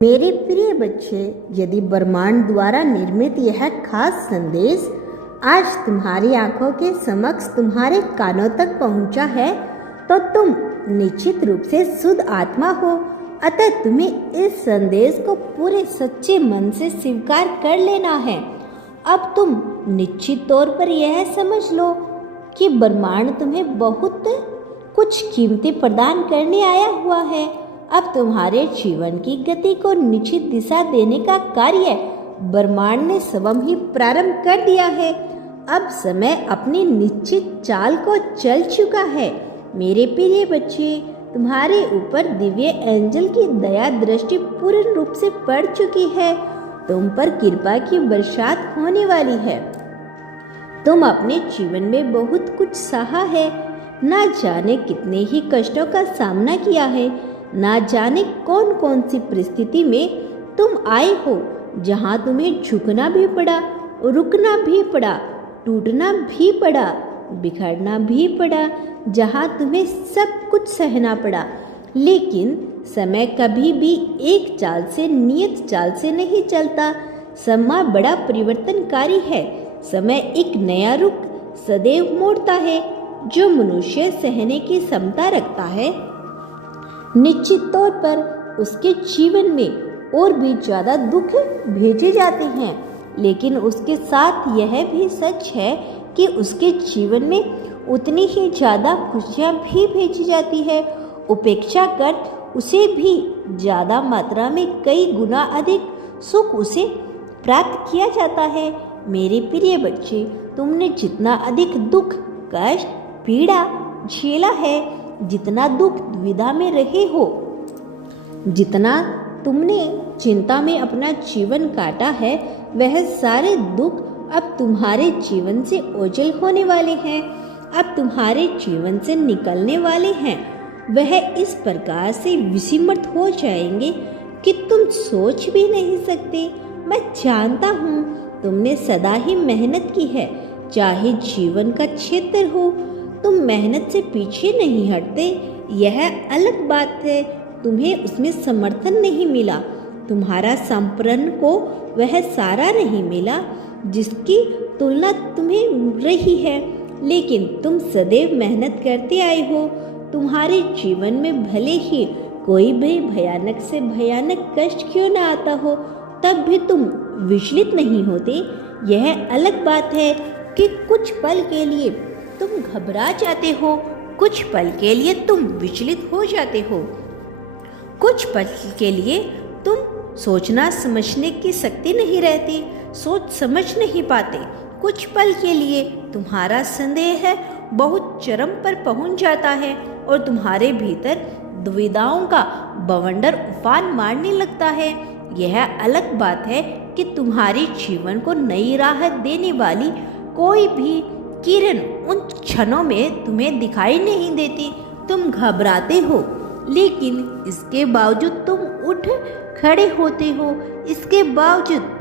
मेरे प्रिय बच्चे, यदि ब्रह्मांड द्वारा निर्मित यह खास संदेश आज तुम्हारी आंखों के समक्ष तुम्हारे कानों तक पहुंचा है, तो तुम निश्चित रूप से शुद्ध आत्मा हो। अतः तुम्हें इस संदेश को पूरे सच्चे मन से स्वीकार कर लेना है। अब तुम निश्चित तौर पर यह समझ लो कि ब्रह्मांड तुम्हें बहुत कुछ कीमती प्रदान करने आया हुआ है। अब तुम्हारे जीवन की गति को निश्चित दिशा देने का कार्य ब्रह्मांड ने स्वयं ही प्रारंभ कर दिया है। अब समय अपनी निश्चित चाल को चल चुका है। मेरे प्रिय बच्चे, तुम्हारे ऊपर दिव्य एंजल की दया दृष्टि पूर्ण रूप से पड़ चुकी है। तुम पर कृपा की बरसात होने वाली है। तुम अपने जीवन में बहुत कुछ सहा है। ना जाने कितने ही कष्टों का सामना किया है। ना जाने कौन कौन सी परिस्थिति में तुम आए हो, जहां तुम्हें झुकना भी पड़ा, रुकना भी पड़ा, टूटना भी पड़ा, बिखरना भी पड़ा, जहां तुम्हें सब कुछ सहना पड़ा। लेकिन समय कभी भी एक चाल से, नियत चाल से नहीं चलता। समय बड़ा परिवर्तनकारी है। समय एक नया रुख सदैव मोड़ता है। जो मनुष्य सहने की क्षमता रखता है, निश्चित तौर पर उसके जीवन में और भी ज़्यादा दुख भेजे जाते हैं। लेकिन उसके साथ यह भी सच है कि उसके जीवन में उतनी ही ज़्यादा खुशियाँ भी भेजी जाती है। उपेक्षा कर उसे भी ज़्यादा मात्रा में कई गुना अधिक सुख उसे प्राप्त किया जाता है। मेरे प्रिय बच्चे, तुमने जितना अधिक दुख, कष्ट, पीड़ा झेला है, जितना दुख दुविधा में रहे हो, जितना तुमने चिंता में अपना जीवन काटा है, वह सारे दुख अब तुम्हारे जीवन से ओझल होने वाले हैं। अब तुम्हारे जीवन से निकलने वाले हैं। वह इस प्रकार से विस्मृत हो जाएंगे कि तुम सोच भी नहीं सकते। मैं जानता हूँ तुमने सदा ही मेहनत की है। चाहे जीवन का क्षेत्र हो, तुम मेहनत से पीछे नहीं हटते। यह अलग बात है तुम्हें उसमें समर्थन नहीं मिला। तुम्हारा संपूर्ण को वह सारा नहीं मिला जिसकी तुलना तुम्हें रही है। लेकिन तुम सदैव मेहनत करते आए हो। तुम्हारे जीवन में भले ही कोई भी भयानक से भयानक कष्ट क्यों न आता हो, तब भी तुम विचलित नहीं होते। यह अलग बात है कि कुछ पल के लिए तुम घबरा जाते हो, कुछ पल के लिए तुम विचलित हो जाते हो, कुछ पल के लिए तुम सोचना समझने की शक्ति नहीं रहती, सोच समझ नहीं पाते। कुछ पल के लिए तुम्हारा संदेह है बहुत चरम पर पहुंच जाता है और तुम्हारे भीतर दुविधाओं का बवंडर उफान मारने लगता है। यह अलग बात है कि तुम्हारे जीवन को नई राह देने वाली कोई भी किरण उन क्षणों में तुम्हें दिखाई नहीं देती। तुम घबराते हो, लेकिन इसके बावजूद तुम उठ खड़े होते हो। इसके बावजूद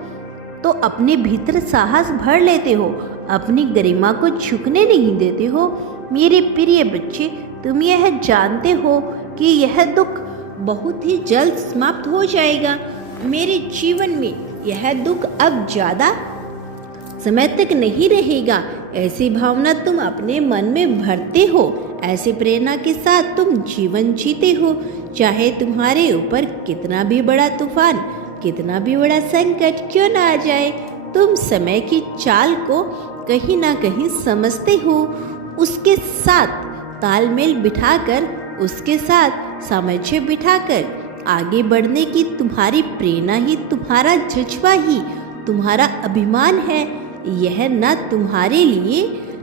तो अपने भीतर साहस भर लेते हो, अपनी गरिमा को झुकने नहीं देते हो। मेरे प्रिय बच्चे, तुम यह जानते हो कि यह दुख बहुत ही जल्द समाप्त हो जाएगा। मेरे जीवन में यह दुख अब ज़्यादा समय तक नहीं रहेगा। ऐसी भावना तुम अपने मन में भरते हो। ऐसी प्रेरणा के साथ तुम जीवन जीते हो। चाहे तुम्हारे ऊपर कितना भी बड़ा तूफान, कितना भी बड़ा संकट क्यों ना आ जाए, तुम समय की चाल को कहीं ना कहीं समझते हो। उसके साथ तालमेल बिठाकर, उसके साथ सामंजस्य बिठाकर आगे बढ़ने की तुम्हारी प्रेरणा ही, तुम्हारा जज्बा ही, तुम्हारा अभिमान है। यह न तुम्हारे लिए,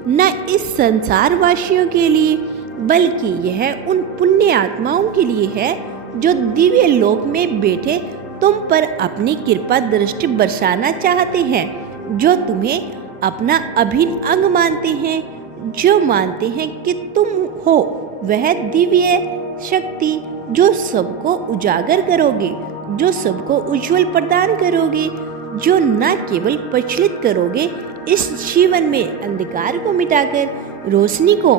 न इस संसार वासियों के लिए, बल्कि यह उन पुण्य आत्माओं के लिए है जो दिव्य लोक में बैठे तुम पर अपनी कृपा दृष्टि बरसाना चाहते हैं, जो तुम्हें अपना अभिन्न अंग मानते हैं, जो मानते हैं कि तुम हो वह दिव्य शक्ति जो सबको उजागर करोगे, जो सबको उज्जवल प्रदान करोगे, जो न केवल प्रचलित करोगे इस जीवन में अंधकार को मिटाकर रोशनी को,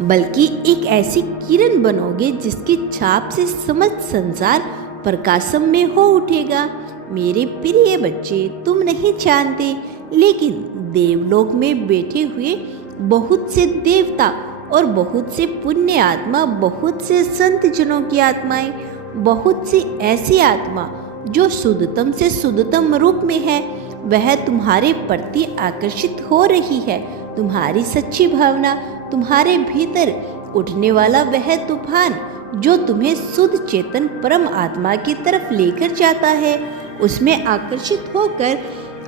बल्कि एक ऐसी किरण बनोगे जिसकी छाप से समस्त संसार प्रकाशम में हो उठेगा। मेरे प्रिय बच्चे, तुम नहीं जानते, लेकिन देवलोक में बैठे हुए बहुत से देवता और बहुत से पुण्य आत्मा, बहुत से संत जनों की आत्माएं, बहुत सी ऐसी आत्मा जो शुद्धतम से शुद्धतम रूप में है, वह तुम्हारे प्रति आकर्षित हो रही है। तुम्हारी सच्ची भावना, तुम्हारे भीतर उठने वाला वह तूफान जो तुम्हें शुद्ध चेतन परम आत्मा की तरफ लेकर जाता है, उसमें आकर्षित होकर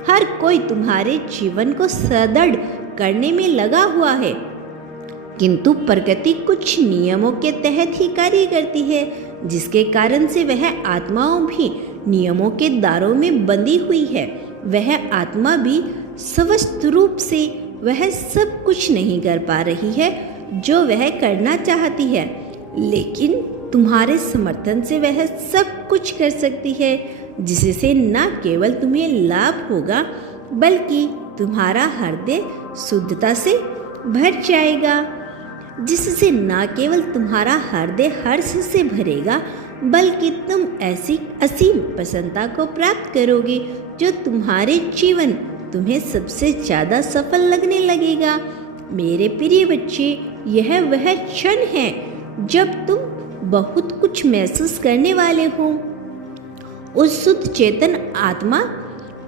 हर कोई तुम्हारे जीवन को सुदृढ़ करने में लगा हुआ है। किंतु प्रकृति कुछ नियमों के तहत ही कार्य करती है, जिसके कारण से वह आत्माओं भी नियमों के दायरों में बंधी हुई है। वह आत्मा भी स्वस्थ रूप से वह सब कुछ नहीं कर पा रही है जो वह करना चाहती है, लेकिन तुम्हारे समर्थन से वह सब कुछ कर सकती है, जिससे न केवल तुम्हें लाभ होगा बल्कि तुम्हारा हृदय शुद्धता से भर जाएगा, जिससे न केवल तुम्हारा हृदय हर्ष से भरेगा बल्कि तुम ऐसी असीम प्रसन्नता को प्राप्त करोगे जो तुम्हारे जीवन तुम्हें सबसे ज़्यादा सफल लगने लगेगा। मेरे प्रिय बच्चे, यह वह क्षण है जब तुम बहुत कुछ महसूस करने वाले हो, उस शुद्ध चेतन आत्मा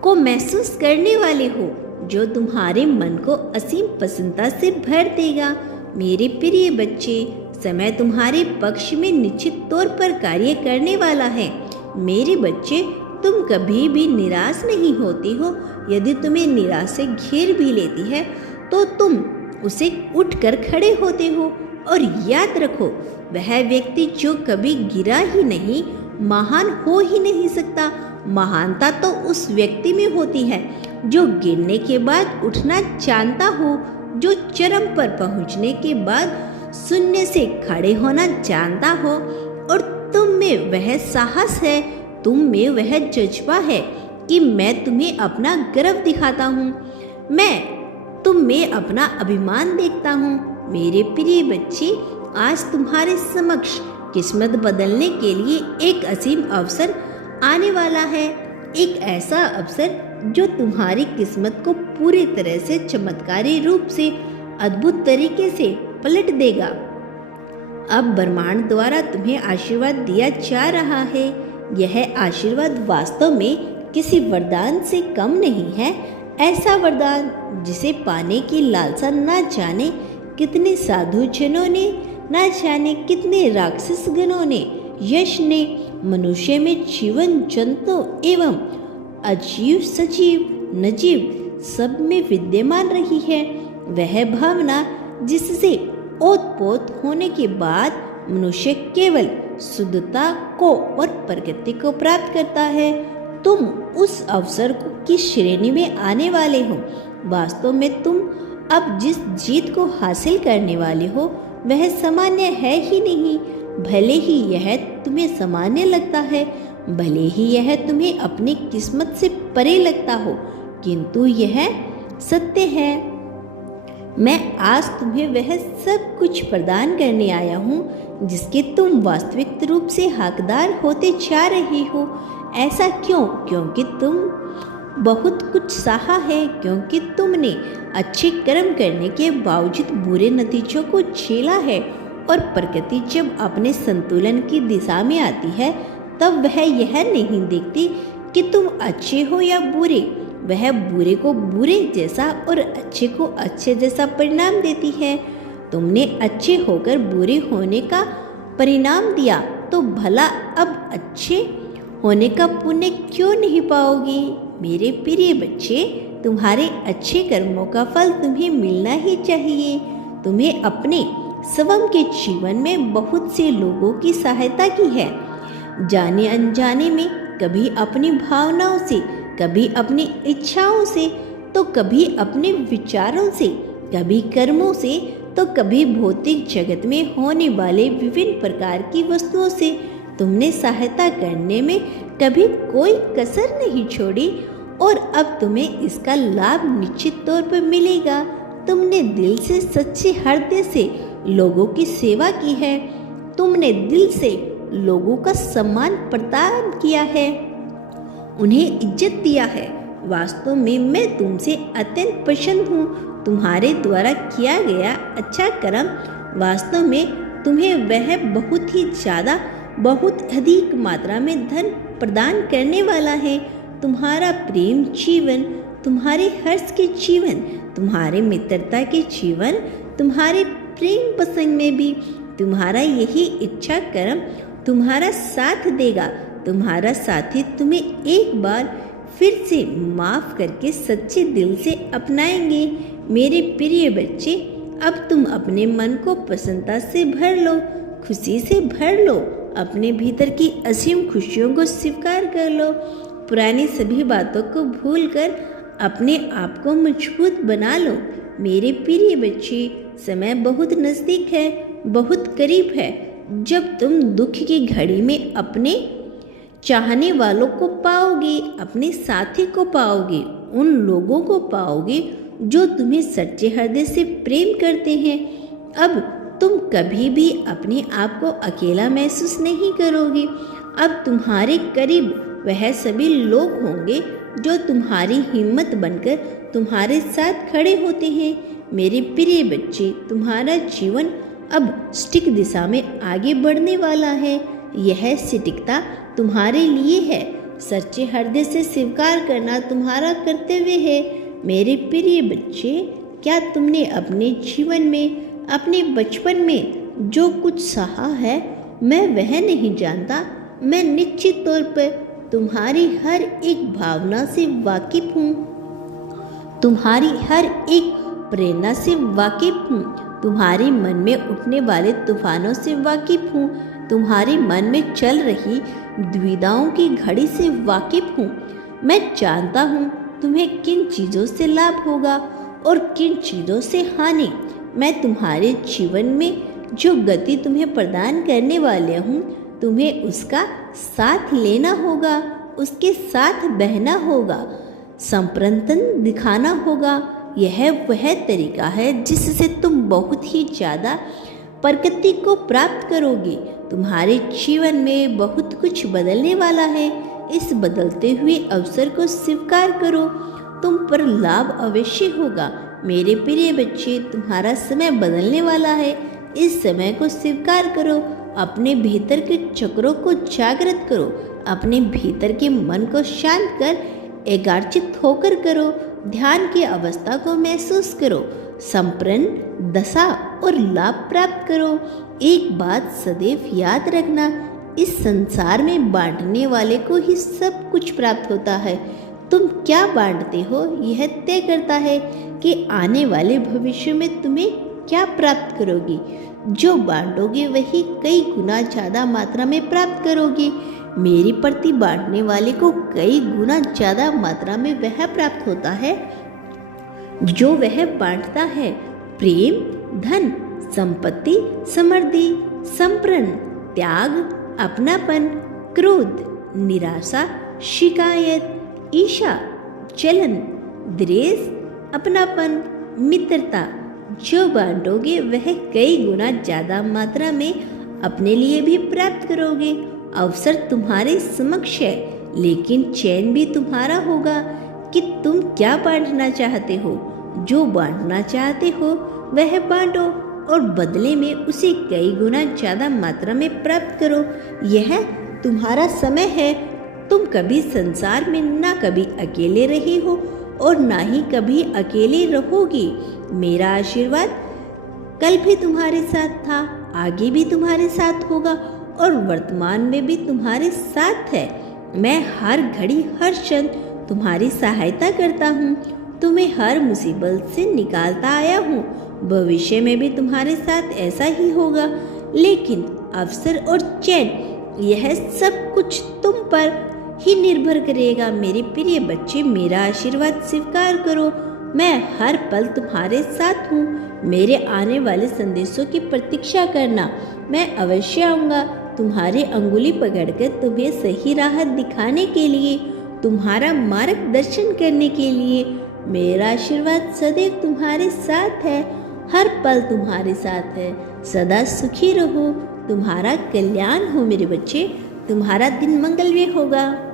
को महसूस करने वाले हो जो तुम्हारे मन को असीम प्रसन्नता से भर देगा। मेरे प्रिय बच्चे, समय तुम्हारे पक्ष में निश्चित तौर पर कार्य करने वाला है। मेरे बच्चे, तुम कभी भी निराश नहीं होती हो। यदि तुम्हें निराशा घेर भी लेती है तो तुम उसे उठकर खड़े होते हो, और याद रखो, वह व्यक्ति जो कभी गिरा ही नहीं महान हो ही नहीं सकता। महानता तो उस व्यक्ति में होती है जो गिरने के बाद उठना जानता हो, जो चरम पर पहुंचने के बाद शून्य से खड़े होना जानता हो। और तुम में वह साहस है, तुम में वह जज्बा है कि मैं तुम्हें अपना गर्व दिखाता हूँ, मैं तुम में अपना अभिमान देखता हूँ। मेरे प्रिय बच्चे, आज तुम्हारे समक्ष किस्मत बदलने के लिए एक असीम अवसर आने वाला है। एक ऐसा अवसर जो तुम्हारी किस्मत को पूरी तरह से चमत्कारी रूप से अद्भुत तरीके से पलट देगा। अब ब्रह्मांड द्वारा तुम्हें आशीर्वाद दिया जा रहा है। यह आशीर्वाद वास्तव में किसी वरदान से कम नहीं है। ऐसा वरदान जिसे पाने की लालसा न जाने कितने साधु जनों ने, न जाने कितने राक्षस गणों ने, यश ने मनुष्य में जीवन जंतु एवं अजीव सजीव नजीव सब में विद्यमान रही है। वह भावना जिससे ओतपोत होने के बाद मनुष्य केवल शुद्धता को और प्रकृति को प्राप्त करता है। तुम उस अवसर की श्रेणी में आने वाले हो। वास्तव में तुम अब जिस जीत को हासिल करने वाले हो वह सामान्य है ही नहीं। भले ही यह तुम्हें सामान्य लगता है, भले ही यह तुम्हें अपनी किस्मत से परे लगता हो, किंतु यह सत्य है। मैं आज तुम्हें वह सब कुछ प्रदान करने आया हूँ जिसके तुम वास्तविक रूप से हकदार होते जा रहे हो। ऐसा क्यों? क्योंकि तुम बहुत कुछ सहा है, क्योंकि तुमने अच्छे कर्म करने के बावजूद बुरे नतीजों को झेला है। और प्रकृति जब अपने संतुलन की दिशा में आती है तब वह यह नहीं देखती कि तुम अच्छे हो या बुरे। वह बुरे को बुरे जैसा और अच्छे को अच्छे जैसा परिणाम देती है। तुमने अच्छे होकर बुरे होने का परिणाम दिया तो भला अब अच्छे होने का पुण्य क्यों नहीं पाओगे? मेरे प्रिय बच्चे, तुम्हारे अच्छे कर्मों का फल तुम्हें मिलना ही चाहिए। तुम्हें अपने स्वयं के जीवन में बहुत से लोगों की सहायता की है, जाने अनजाने में, कभी अपनी भावनाओं से, कभी अपनी इच्छाओं से, तो कभी अपने विचारों से, कभी कर्मों से, तो कभी भौतिक जगत में होने वाले विभिन्न प्रकार की वस्तुओं से। तुमने सहायता करने में कभी कोई कसर नहीं छोड़ी और अब तुम्हें इसका लाभ निश्चित तौर पर मिलेगा। तुमने दिल से, सच्चे हृदय से लोगों की सेवा की है। तुमने दिल से लोगों का सम्मान प्रदान किया है, उन्हें इज्जत दिया है। वास्तव में मैं तुमसे अत्यंत प्रसन्न हूँ। तुम्हारे द्वारा किया गया अच्छा कर्म वास्तव में तुम्हें वह बहुत ही ज़्यादा, बहुत अधिक मात्रा में धन प्रदान करने वाला है। तुम्हारा प्रेम जीवन, तुम्हारे हर्ष के जीवन, तुम्हारे मित्रता के जीवन, तुम्हारे प्रेम प्रसंग में भी तुम्हारा यही इच्छा कर्म तुम्हारा साथ देगा। तुम्हारा साथी तुम्हें एक बार फिर से माफ करके सच्चे दिल से अपनाएंगे। मेरे प्रिय बच्चे, अब तुम अपने मन को प्रसन्नता से भर लो, खुशी से भर लो, अपने भीतर की असीम खुशियों को स्वीकार कर लो। पुरानी सभी बातों को भूलकर अपने आप को मजबूत बना लो। मेरे प्रिय बच्चे, समय बहुत नज़दीक है, बहुत करीब है, जब तुम दुख की घड़ी में अपने चाहने वालों को पाओगे, अपने साथी को पाओगे, उन लोगों को पाओगे जो तुम्हें सच्चे हृदय से प्रेम करते हैं। अब तुम कभी भी अपने आप को अकेला महसूस नहीं करोगे। अब तुम्हारे करीब वह सभी लोग होंगे जो तुम्हारी हिम्मत बनकर तुम्हारे साथ खड़े होते हैं। मेरे प्रिय बच्चे, तुम्हारा जीवन अब सटीक दिशा में आगे बढ़ने वाला है। यह सटीकता तुम्हारे लिए है। सच्चे हृदय से स्वीकार करना तुम्हारा कर्तव्य है। मेरे प्रिय बच्चे, क्या तुमने अपने जीवन में, अपने बचपन में जो कुछ सहा है, मैं वह नहीं जानता। मैं निश्चित तौर पर तुम्हारी हर एक भावना से वाकिफ हूँ, तुम्हारी हर एक प्रेरणा से वाकिफ हूँ, तुम्हारे मन में उठने वाले तूफानों से वाकिफ हूँ, तुम्हारे मन में चल रही दुविधाओं की घड़ी से वाकिफ हूँ। मैं जानता हूँ तुम्हें किन चीज़ों से लाभ होगा और किन चीज़ों से हानि। मैं तुम्हारे जीवन में जो गति तुम्हें प्रदान करने वाले हूँ, तुम्हें उसका साथ लेना होगा, उसके साथ बहना होगा, संप्रतन दिखाना होगा। यह वह तरीका है जिससे तुम बहुत ही ज़्यादा प्रगति को प्राप्त करोगे। तुम्हारे जीवन में बहुत कुछ बदलने वाला है। इस बदलते हुए अवसर को स्वीकार करो, तुम पर लाभ अवश्य होगा। मेरे प्रिय बच्चे, तुम्हारा समय बदलने वाला है। इस समय को स्वीकार करो, अपने भीतर के चक्रों को जागृत करो, अपने भीतर के मन को शांत कर एकाग्रचित होकर करो, ध्यान की अवस्था को महसूस करो, संप्रन्न दशा और लाभ प्राप्त करो। एक बात सदैव याद रखना, इस संसार में बांटने वाले को ही सब कुछ प्राप्त होता है। तुम क्या बांटते हो यह तय करता है कि आने वाले भविष्य में तुम्हें क्या प्राप्त करोगे। जो बांटोगे वही कई गुना ज़्यादा मात्रा में प्राप्त करोगे। मेरी प्रति बांटने वाले को कई गुना ज़्यादा मात्रा में वह प्राप्त होता है जो वह बांटता है। प्रेम, धन, संपत्ति, समृद्धि, संप्रण, त्याग, अपनापन, क्रोध, निराशा, शिकायत, ईर्ष्या, जलन, द्वेष, अपनापन, मित्रता, जो बांटोगे वह कई गुना ज़्यादा मात्रा में अपने लिए भी प्राप्त करोगे। अवसर तुम्हारे समक्ष है, लेकिन चयन भी तुम्हारा होगा कि तुम क्या बांटना चाहते हो। जो बांटना चाहते हो वह बांटो और बदले में उसे कई गुना ज़्यादा मात्रा में प्राप्त करो। यह तुम्हारा समय है। तुम कभी संसार में ना कभी अकेले रहे हो और ना ही कभी अकेले रहोगे। मेरा आशीर्वाद कल भी तुम्हारे साथ था, आगे भी तुम्हारे साथ होगा और वर्तमान में भी तुम्हारे साथ है। मैं हर घड़ी हर क्षण तुम्हारी सहायता करता हूँ, तुम्हें हर मुसीबत से निकालता आया हूँ। भविष्य में भी तुम्हारे साथ ऐसा ही होगा। लेकिन अवसर और चैन, यह सब कुछ तुम पर ही निर्भर करेगा। मेरे प्रिय बच्चे, मेरा आशीर्वाद स्वीकार करो। मैं हर पल तुम्हारे साथ हूँ। मेरे आने वाले संदेशों की प्रतीक्षा करना, मैं अवश्य आऊँगा तुम्हारी अंगुली पकड़कर तुम्हें सही राह दिखाने के लिए, तुम्हारा मार्गदर्शन करने के लिए। मेरा आशीर्वाद सदैव तुम्हारे साथ है, हर पल तुम्हारे साथ है। सदा सुखी रहो। तुम्हारा कल्याण हो मेरे बच्चे, तुम्हारा दिन मंगलमय होगा।